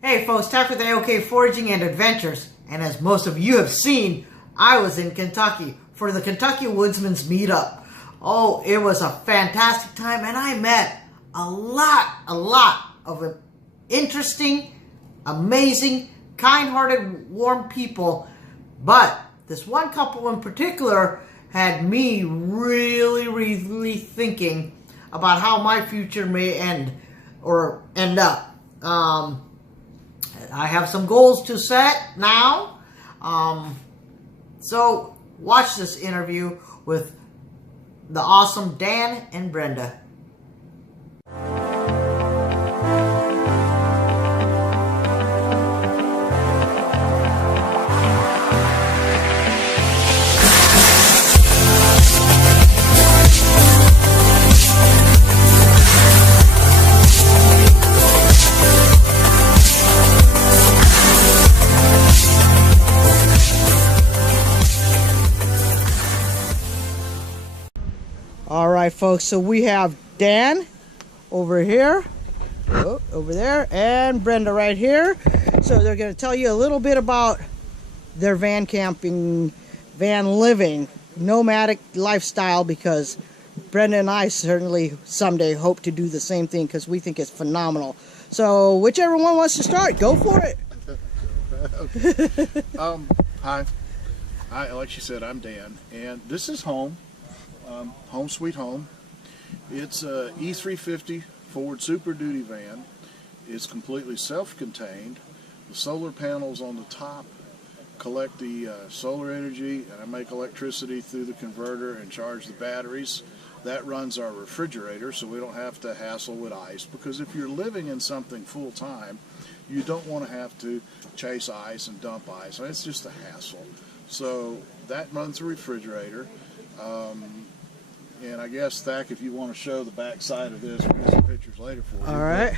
Hey folks, time for the AOK Foraging and Adventures. And as most of you have seen, I was in Kentucky for the Kentucky Woodsman's Meetup. Oh, it was a fantastic time, and I met a lot of interesting, amazing, kind-hearted, warm people. But this one couple in particular had me really thinking about how my future may end up. I have some goals to set now. So watch this interview with the awesome Dan and Brenda. All right, folks, so we have Dan over here, over there, and Brenda right here. So they're going to tell you a little bit about their van camping, van living, nomadic lifestyle, because Brenda and I certainly someday hope to do the same thing because we think it's phenomenal. So whichever one wants to start, go for it. Hi, like she said, I'm Dan, and this is home. Home sweet home. It's a E350 Ford Super Duty van. It's completely self-contained. The solar panels on the top collect the solar energy, and I make electricity through the converter and charge the batteries. That runs our refrigerator, so we don't have to hassle with ice, because if you're living in something full-time, you don't want to have to chase ice and dump ice. It's just a hassle. So that runs the refrigerator. And I guess, Thack, if you want to show the back side of this, we'll get some pictures later for you. All right.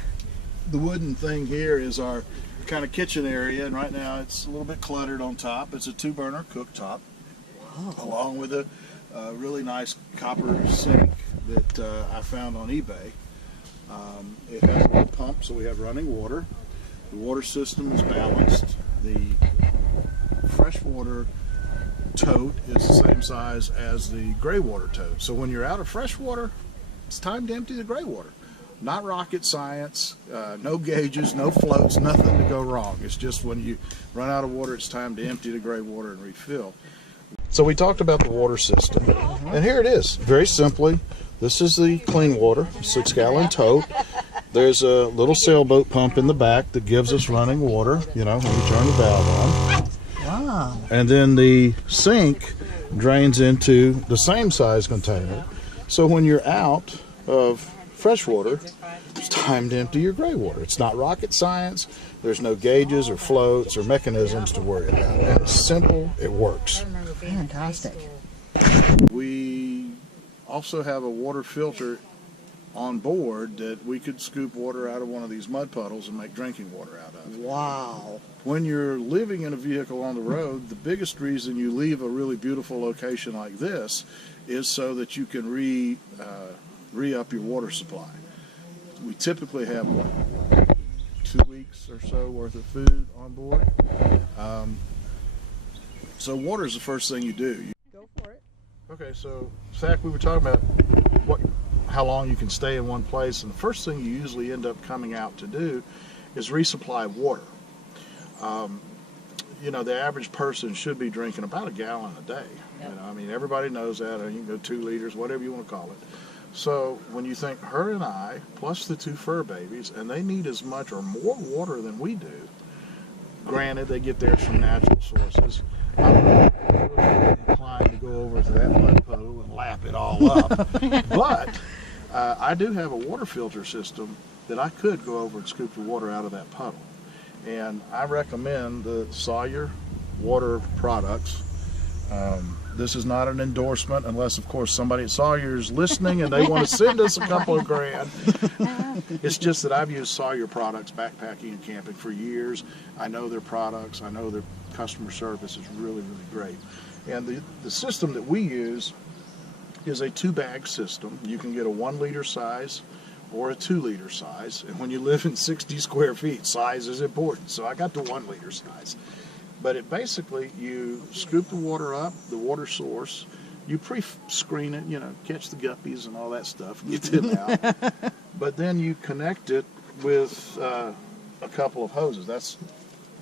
The wooden thing here is our kind of kitchen area, and right now it's a little bit cluttered on top. It's a 2-burner cooktop, along with a really nice copper sink that I found on eBay. It has a little pump, so we have running water. The water system is balanced. The freshwater tote is the same size as the gray water tote. So when you're out of fresh water, it's time to empty the gray water. Not rocket science, no gauges, no floats, nothing to go wrong. It's just when you run out of water, it's time to empty the gray water and refill. So we talked about the water system, and here it is. Very simply, this is the clean water, 6-gallon tote. There's a little sailboat pump in the back that gives us running water, you know, when you turn the valve on. Wow. And then the sink drains into the same size container. So when you're out of fresh water, it's time to empty your gray water. It's not rocket science. There's no gauges or floats or mechanisms to worry about. And it's simple. It works. Fantastic. We also have a water filter on board that we could scoop water out of one of these mud puddles and make drinking water out of. Wow. When you're living in a vehicle on the road, the biggest reason you leave a really beautiful location like this is so that you can re-up your water supply. We typically have, 2 weeks or so worth of food on board. So water is the first thing you do. Go for it. Okay, so Zach, we were talking about how long you can stay in one place, and the first thing you usually end up coming out to do is resupply water. You know, the average person should be drinking about a gallon a day. Yep. You know, I mean, everybody knows that. You can go 2 liters, whatever you want to call it. So when you think her and I, plus the 2 fur babies, and they need as much or more water than we do, granted, they get theirs from natural sources. I'm really inclined to go over to that mud puddle and lap it all up. But I do have a water filter system that I could go over and scoop the water out of that puddle. And I recommend the Sawyer water products. This is not an endorsement, unless, of course, somebody at Sawyer is listening and they want to send us a couple of grand. It's just that I've used Sawyer products backpacking and camping for years. I know their products. I know their customer service is really great. And the system that we use is a 2-bag system. You can get a 1 liter size or a 2-liter size. And when you live in 60 square feet, size is important. So I got the 1-liter size. But it basically, you scoop the water up, the water source, you pre-screen it, catch the guppies and all that stuff, get them out. But then you connect it with a couple of hoses. That's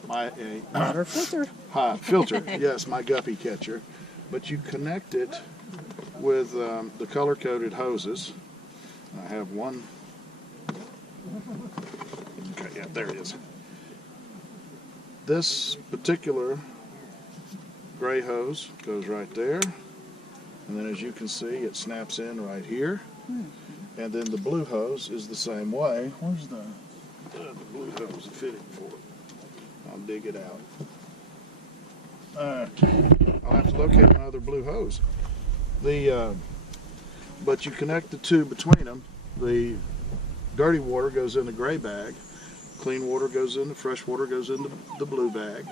my water filter. Filter, yes, my guppy catcher. But you connect it with the color-coded hoses. I have one. Okay, yeah, there it is. This particular gray hose goes right there, and then as you can see, it snaps in right here. And then the blue hose is the same way. Where's the blue hose fitting for it? I'll dig it out. I'll have to locate another blue hose. But you connect the two between them. The dirty water goes in the gray bag. Clean water goes in, the fresh water goes into the blue bag.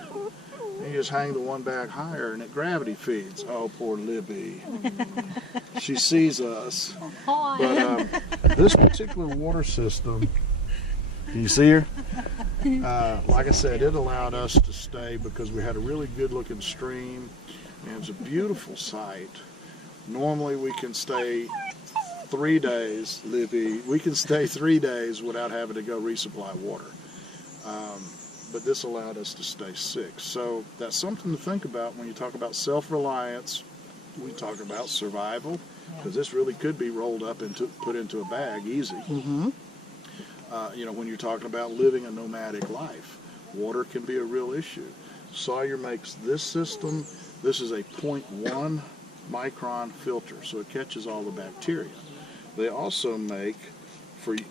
And you just hang the one bag higher and it gravity feeds. Oh, poor Libby. She sees us. But this particular water system, can you see her? Like I said, it allowed us to stay because we had a really good looking stream and it's a beautiful site. Normally we can stay 3 days, Libby. We can stay 3 days without having to go resupply water. But this allowed us to stay 6. So that's something to think about when you talk about self-reliance. We talk about survival, because this really could be rolled up and put into a bag easy. When you're talking about living a nomadic life, water can be a real issue. Sawyer makes this system. This is a 0.1 micron filter, so it catches all the bacteria. They also make,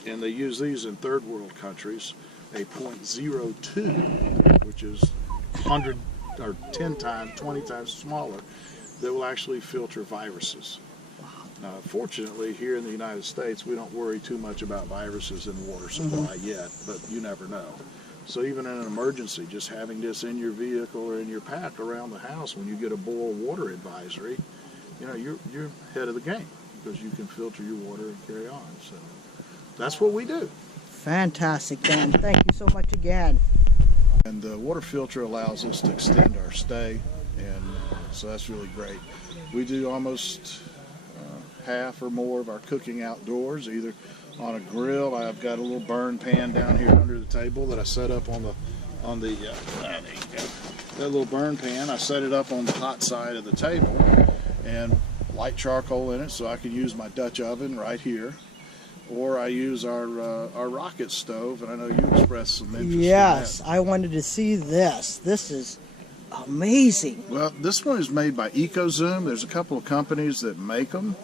and they use these in third world countries, a 0.02, which is 100 or 10 times, 20 times smaller, that will actually filter viruses. Fortunately, here in the United States, we don't worry too much about viruses in water supply yet, but you never know. So even in an emergency, just having this in your vehicle or in your pack around the house when you get a boil water advisory, you're ahead of the game because you can filter your water and carry on. So that's what we do. Fantastic, Dan. Thank you so much again. And the water filter allows us to extend our stay, and so that's really great. We do almost half or more of our cooking outdoors, either on a grill. I've got a little burn pan down here under the table that I set up on the there you go. That little burn pan, I set it up on the hot side of the table and light charcoal in it so I can use my Dutch oven right here. Or I use our rocket stove, and I know you expressed some interest in that. Yes, I wanted to see this. This is amazing. Well, this one is made by EcoZoom. There's a couple of companies that make them,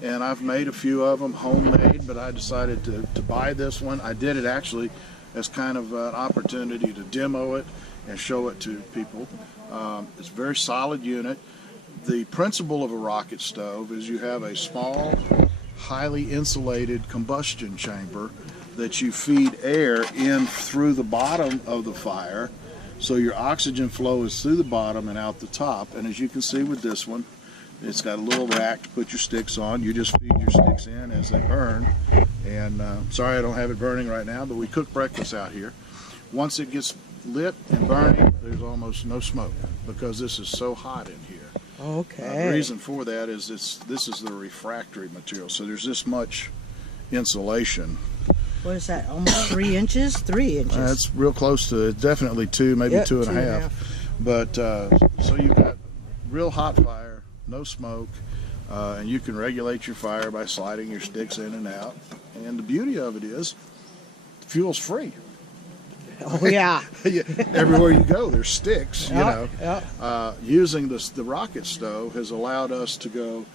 and I've made a few of them homemade, but I decided to buy this one. I did it actually as kind of an opportunity to demo it and show it to people. It's a very solid unit. The principle of a rocket stove is you have a small, highly insulated combustion chamber that you feed air in through the bottom of the fire, so your oxygen flow is through the bottom and out the top. And as you can see with this one, it's got a little rack to put your sticks on. You just feed your sticks in as they burn. And sorry I don't have it burning right now, but we cook breakfast out here. Once it gets lit and burning, there's almost no smoke because this is so hot in here. Okay. The reason for that is this is the refractory material, so there's this much insulation. What is that, almost 3 inches? 3 inches. It's real close to, definitely 2, maybe Yep, 2.5. But so you've got real hot fire, no smoke, and you can regulate your fire by sliding your sticks in and out. And the beauty of it is, fuel's free. Oh yeah. Everywhere you go, there's sticks. Yep. Using the rocket stove has allowed us to go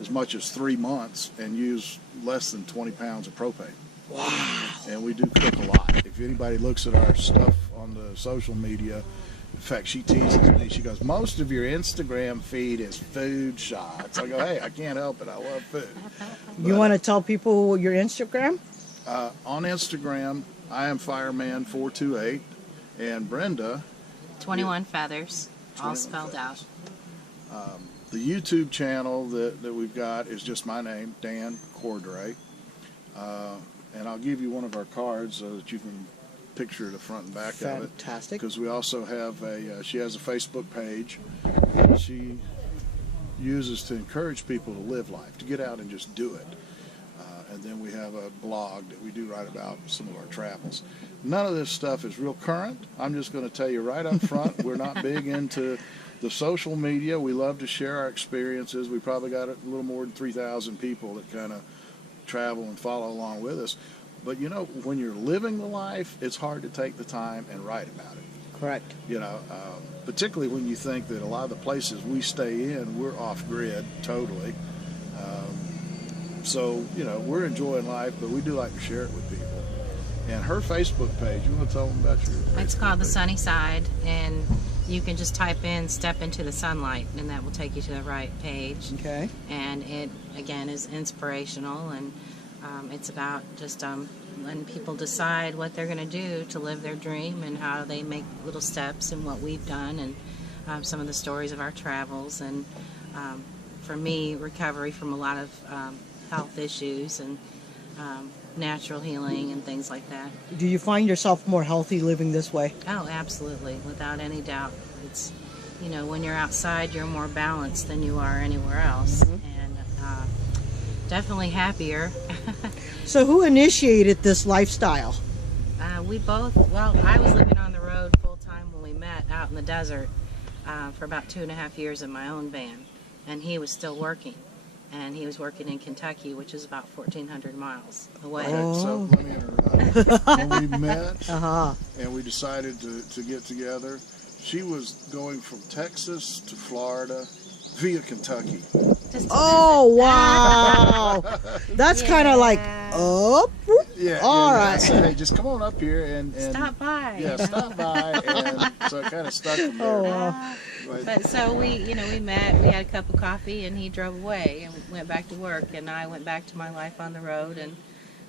as much as 3 months and use less than 20 pounds of propane. Wow. And we do cook a lot. If anybody looks at our stuff on the social media, in fact, she teases me. She goes, "Most of your Instagram feed is food shots." I go, "Hey, I can't help it. I love food." You want to tell people your Instagram? On Instagram, I am Fireman428, and Brenda, 21 Feathers, all spelled out. The YouTube channel that we've got is just my name, Dan Cordray. And I'll give you one of our cards so that you can picture the front and back of it. Fantastic. Because we also have she has a Facebook page that she uses to encourage people to live life, to get out and just do it. And then we have a blog that we do write about some of our travels. None of this stuff is real current. I'm just going to tell you right up front, we're not big into the social media. We love to share our experiences. We probably got a little more than 3,000 people that kind of travel and follow along with us. But you know, when you're living the life, it's hard to take the time and write about it. Correct. You know, particularly when you think that a lot of the places we stay in, we're off grid totally. So, you know, we're enjoying life, but we do like to share it with people. And her Facebook page, you want to tell them about your Facebook It's called The page? Sunny Side, and you can just type in "step into the sunlight," and that will take you to the right page. Okay. And it, again, is inspirational, and it's about just letting people decide what they're going to do to live their dream, and how they make little steps in what we've done, and some of the stories of our travels. And for me, recovery from a lot of health issues and natural healing and things like that. Do you find yourself more healthy living this way? Oh, absolutely, without any doubt. It's, you know, when you're outside, you're more balanced than you are anywhere else, and definitely happier. So who initiated this lifestyle? We both, well, I was living on the road full time when we met out in the desert for about 2.5 years in my own van, and he was still working. And he was working in Kentucky, which is about 1,400 miles away. Okay, so let me interrupt. When we met Uh-huh. and we decided to get together, she was going from Texas to Florida via Kentucky. Just to Oh, wow. That's kind of like up. Yeah. All and right. I said, hey, just come on up here and stop by. Yeah, stop by. And so it kind of stuck from there. Oh, wow. But so we met, we had a cup of coffee, and he drove away and went back to work, and I went back to my life on the road, and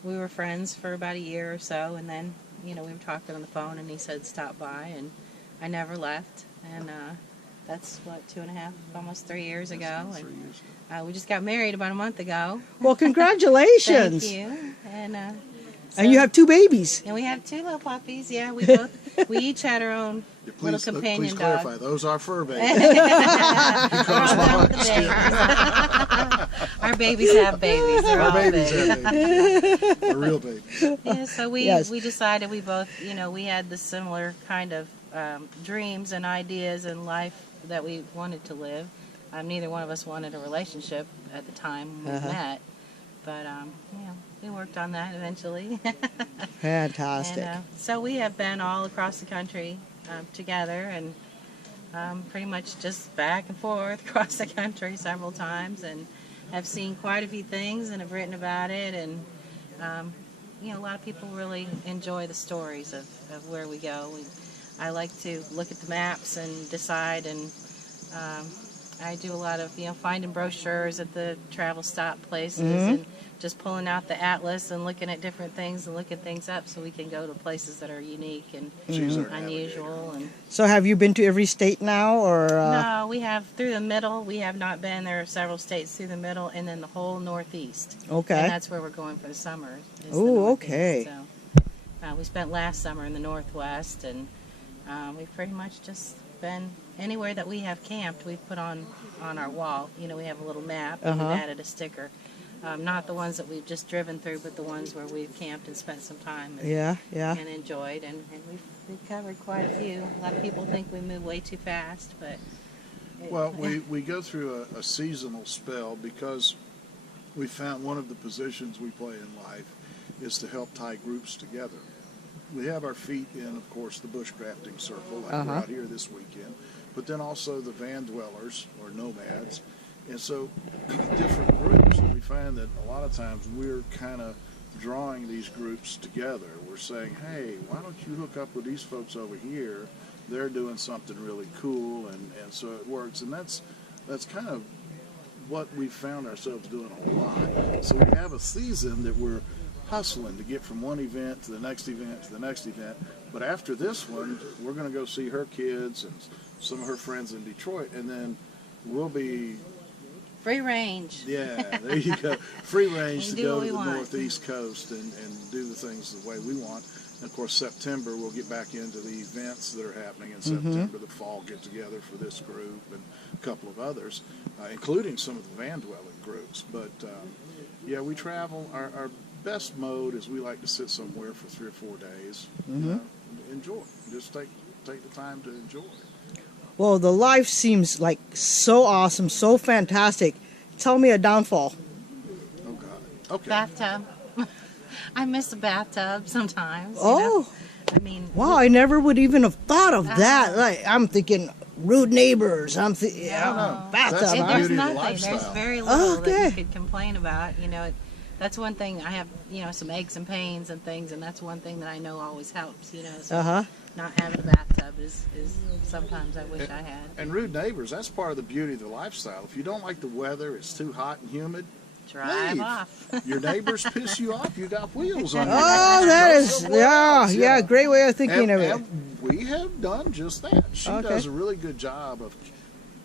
we were friends for about a year or so, and then, we were talking on the phone, and he said stop by, and I never left, and that's what, 2.5, almost 3 years ago, and we just got married about a month ago. Well, congratulations. Thank you. And And you have 2 babies. and we have 2 little puppies. Yeah, we each had our own little companion please dog. clarify, those are fur babies. Our babies have babies. They're Our all babies big. have babies. They're real babies. Yeah, so we Yes. we decided we both, we had the similar kind of dreams and ideas in life that we wanted to live. Neither one of us wanted a relationship at the time when we met, but we worked on that eventually. Fantastic. And, so we have been all across the country together, and pretty much just back and forth across the country several times, and have seen quite a few things and have written about it. And a lot of people really enjoy the stories of where we go. I like to look at the maps and decide, and I do a lot of finding brochures at the travel stop places, and just pulling out the atlas and looking at different things and looking things up so we can go to places that are unique and She's our unusual. And So have you been to every state now, or? no, we have through the middle. We have not been. There are several states through the middle, and then the whole Northeast. Okay. And that's where we're going for the summer. is the Oh, Northeast. okay. So we spent last summer in the Northwest, and we've pretty much just been anywhere that we have camped. We've put on our wall. We have a little map, and we've added a sticker. Not the ones that we've just driven through, but the ones where we've camped and spent some time and, Yeah. and enjoyed. And we've covered quite a few. A lot of people think we move way too fast, but... Well, we go through a seasonal spell because we found one of the positions we play in life is to help tie groups together. We have our feet in, of course, the bushcrafting circle, like we're out here this weekend, but then also the van dwellers or nomads. And so different groups, and we find that a lot of times we're kind of drawing these groups together. We're saying, hey, why don't you hook up with these folks over here? They're doing something really cool, and so it works. And that's kind of what we found ourselves doing a lot. So we have a season that we're hustling to get from one event to the next event to the next event. But after this one, we're going to go see her kids and some of her friends in Detroit, and then we'll be Free range. Yeah, there you go. Free range to do go what to we the want. northeast coast and do the things the way we want. And of course, September we'll get back into the events that are happening in September, the fall get together for this group and a couple of others, including some of the van dwelling groups. But yeah, we travel. Our best mode is we like to sit somewhere for 3 or 4 days, you know, enjoy. Just take the time to enjoy. Well, the life seems like so awesome, so fantastic. Tell me a downfall. Oh God. Okay. Bathtub. I miss the bathtub sometimes. You Oh. know? I mean, Wow, I never would even have thought of that. Like, I'm thinking rude neighbors. I'm thinking no. bathtub. That's the there's beauty of the nothing. lifestyle. There's very little that Okay. you could complain about. You know, that's one thing. I have, you know, some aches and pains and things, and that's one thing that I know always helps. You know, so not having a bathtub is sometimes I wish I had. And rude neighbors, that's part of the beauty of the lifestyle. If you don't like the weather, it's too hot and humid, Drive leave. off. Your neighbors piss you off, you got wheels on your Oh, that is, yeah, great way of thinking of it. And we have done just that. She Okay. does a really good job of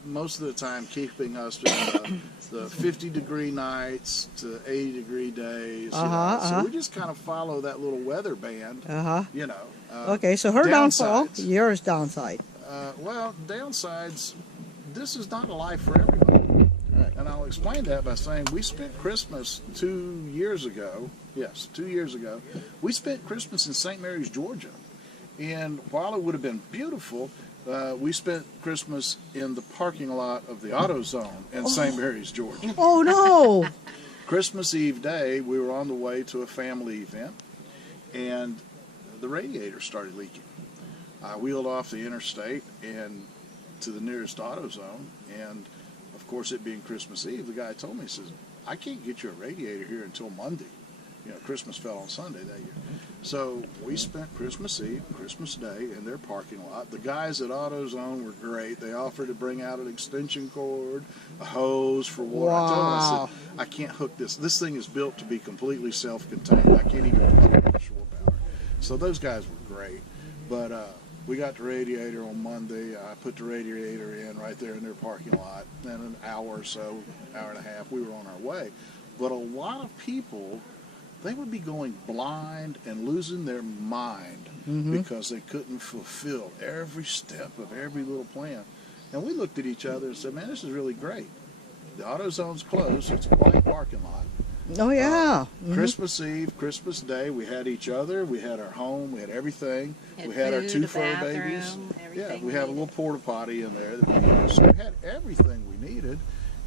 most of the time keeping us in the 50-degree nights to 80-degree days. You know? So we just kind of follow that little weather band, you know. Okay, so her downfall, downsides. yours downside. Well, downsides, this is not a life for everybody. And I'll explain that by saying we spent Christmas 2 years ago. Yes, 2 years ago. We spent Christmas in St. Mary's, Georgia. And while it would have been beautiful, we spent Christmas in the parking lot of the AutoZone in St. Mary's, Georgia. Oh, no. Christmas Eve day, we were on the way to a family event, and the radiator started leaking. I wheeled off the interstate and to the nearest AutoZone, and of course, it being Christmas Eve, the guy told me, he says, I can't get you a radiator here until Monday. You know, Christmas fell on Sunday that year. So we spent Christmas Eve, Christmas Day in their parking lot. The guys at AutoZone were great. They offered to bring out an extension cord, a hose for water. I told them, I said, I can't hook this. This thing is built to be completely self-contained. I can't even plug it with shore power. So those guys were great. But we got the radiator on Monday. I put the radiator in right there in their parking lot. And an hour or so, hour and a half, we were on our way. But a lot of people, they would be going blind and losing their mind because they couldn't fulfill every step of every little plan. And we looked at each other and said, man, this is really great. The AutoZone's closed, so it's a blank parking lot. Oh, yeah. Christmas Eve, Christmas Day, we had each other, we had our home, we had everything. Had we had our food, 2 a fur babies. bathroom, Yeah, everything we we had a needed. little porta potty in there. That we used. So we had everything we needed.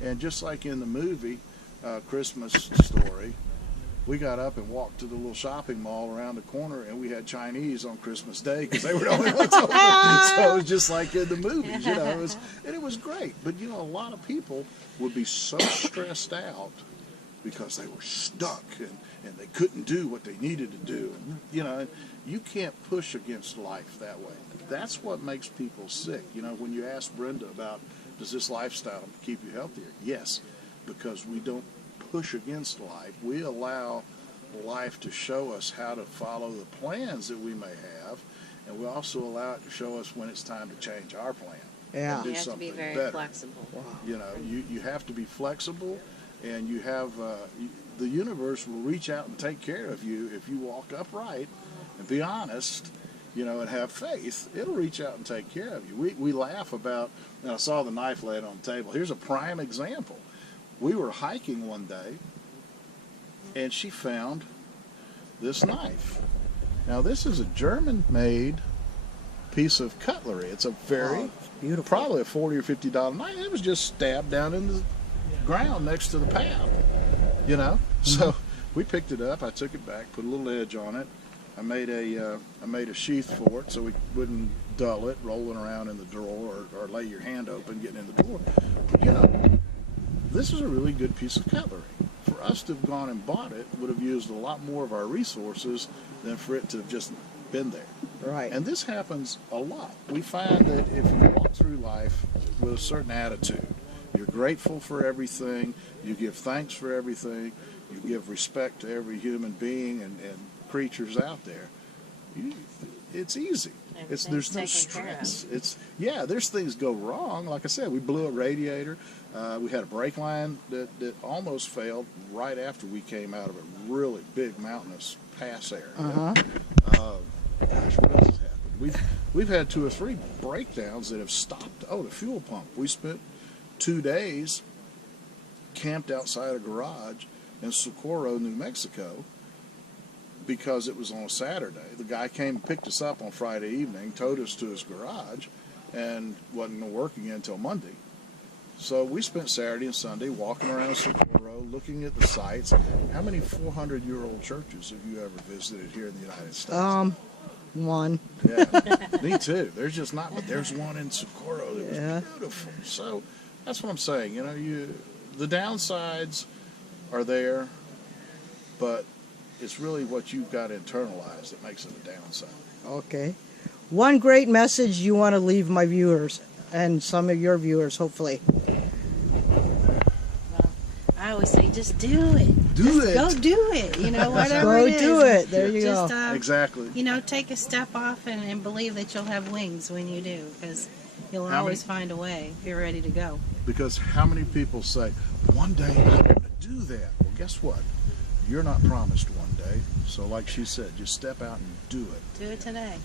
And just like in the movie Christmas Story, we got up and walked to the little shopping mall around the corner, and we had Chinese on Christmas Day because they were the only ones open. So it was just like in the movies, you know. It was great. But, you know, a lot of people would be so stressed out because they were stuck and they couldn't do what they needed to do. And, you know, you can't push against life that way. That's what makes people sick. You know, when you ask Brenda about, does this lifestyle keep you healthier? Yes, because we don't push against life. We allow life to show us how to follow the plans that we may have, and we also allow it to show us when it's time to change our plan. Yeah. And do You have to be something very better. flexible. You know, you have to be flexible, and you have the universe will reach out and take care of you if you walk upright and be honest, you know, and have faith. It'll reach out and take care of you. We laugh about, and I saw the knife laid on the table. Here's a prime example. We were hiking one day, and she found this knife. Now, this is a German-made piece of cutlery. It's a very, beautiful. probably a $40 or $50 knife. It was just stabbed down in the ground next to the path, you know. So we picked it up. I took it back, put a little edge on it. I made a sheath for it so we wouldn't dull it rolling around in the drawer or lay your hand open getting in the door. But, you know, this is a really good piece of cutlery. For us to have gone and bought it would have used a lot more of our resources than for it to have just been there. Right. And this happens a lot. We find that if you walk through life with a certain attitude, you're grateful for everything, you give thanks for everything, you give respect to every human being and creatures out there, it's easy. there's no stress. There's things go wrong. Like I said, we blew a radiator. We had a brake line that almost failed right after we came out of a really big mountainous pass area. Gosh, what else has happened? We've had 2 or 3 breakdowns that have stopped. Oh, the fuel pump. We spent 2 days camped outside a garage in Socorro, New Mexico, because it was on a Saturday. The guy came and picked us up on Friday evening, towed us to his garage, and wasn't going to work again until Monday. So we spent Saturday and Sunday walking around Socorro, looking at the sites. How many 400-year-old churches have you ever visited here in the United States? One. Yeah, me too. There's just not, but there's one in Socorro that was beautiful. So that's what I'm saying. You know, the downsides are there, but it's really what you've got internalized that makes it a downside. Okay. One great message you want to leave my viewers and some of your viewers, hopefully. Well, I always say, just do it. Go do it. You know, whatever Go it is. do it. There you just, go. Exactly. You know, take a step off and believe that you'll have wings when you do, because you'll always find a way if you're ready to go. Because how many people say, one day I'm going to do that? Well, guess what? You're not promised one day. So like she said, just step out and do it. Do it today.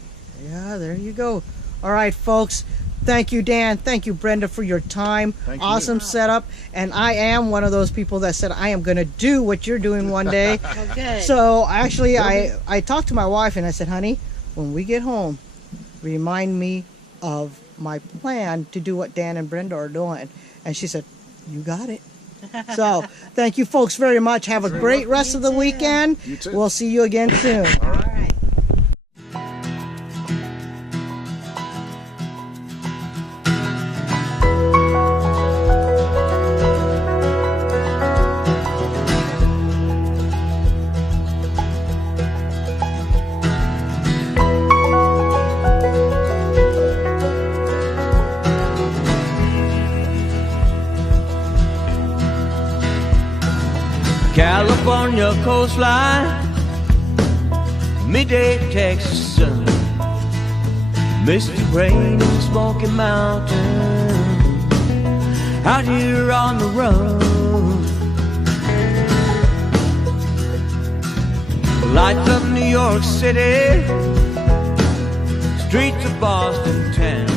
Yeah, there you go. All right, folks. Thank you, Dan. Thank you, Brenda, for your time. Thank you. Awesome setup. And I am one of those people that said, I am going to do what you're doing one day. Well, good. So actually, I talked to my wife and I said, honey, when we get home, remind me of my plan to do what Dan and Brenda are doing. And she said, you got it. So thank you folks very much. Have a great rest of the weekend. You too. We'll see you again soon. All right. All right. California coastline, midday Texas sun, misty rain in Smoky Mountain, out here on the run. Lights of New York City, streets of Boston town.